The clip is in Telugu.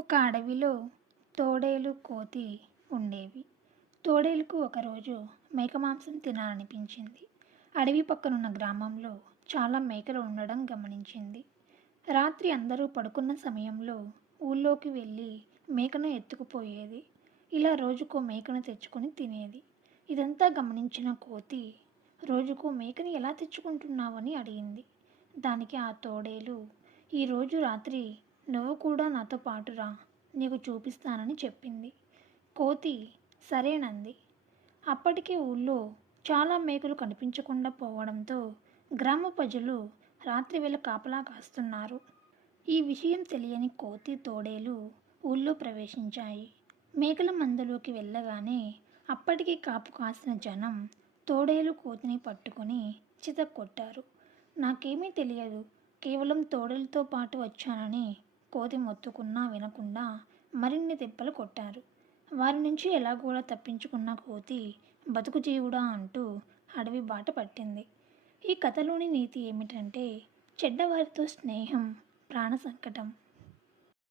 ఒక అడవిలో తోడేలు, కోతి ఉండేవి. తోడేలుకు ఒకరోజు మేక మాంసం తినాలనిపించింది. అడవి పక్కనున్న గ్రామంలో చాలా మేకలు ఉండడం గమనించింది. రాత్రి అందరూ పడుకున్న సమయంలో ఊళ్ళోకి వెళ్ళి మేకను ఎత్తుకుపోయేది. ఇలా రోజుకో మేకను తెచ్చుకొని తినేది. ఇదంతా గమనించిన కోతి రోజుకో మేకని ఎలా తెచ్చుకుంటున్నావని అడిగింది. దానికి ఆ తోడేలు, ఈరోజు రాత్రి నువ్వు కూడా నాతో పాటు రా, నీకు చూపిస్తానని చెప్పింది. కోతి సరేనంది. అప్పటికే ఊళ్ళో చాలా మేకలు కనిపించకుండా పోవడంతో గ్రామ ప్రజలు రాత్రివేళ కాపలా కాస్తున్నారు. ఈ విషయం తెలియని కోతి, తోడేలు ఊళ్ళో ప్రవేశించాయి. మేకల మందలోకి వెళ్ళగానే అప్పటికి కాపు కాసిన జనం తోడేలు, కోతిని పట్టుకొని చితక్కొట్టారు. నాకేమీ తెలియదు, కేవలం తోడేలుతో పాటు వచ్చానని కోతి మొత్తుకున్నా వినకుండా మరిన్ని దెబ్బలు కొట్టారు. వారి నుంచి ఎలాగోలా తప్పించుకున్న కోతి బతుకు జీవుడా అంటూ అడవి బాట పట్టింది. ఈ కథలోని నీతి ఏమిటంటే, చెడ్డవారితో స్నేహం ప్రాణ సంకటం.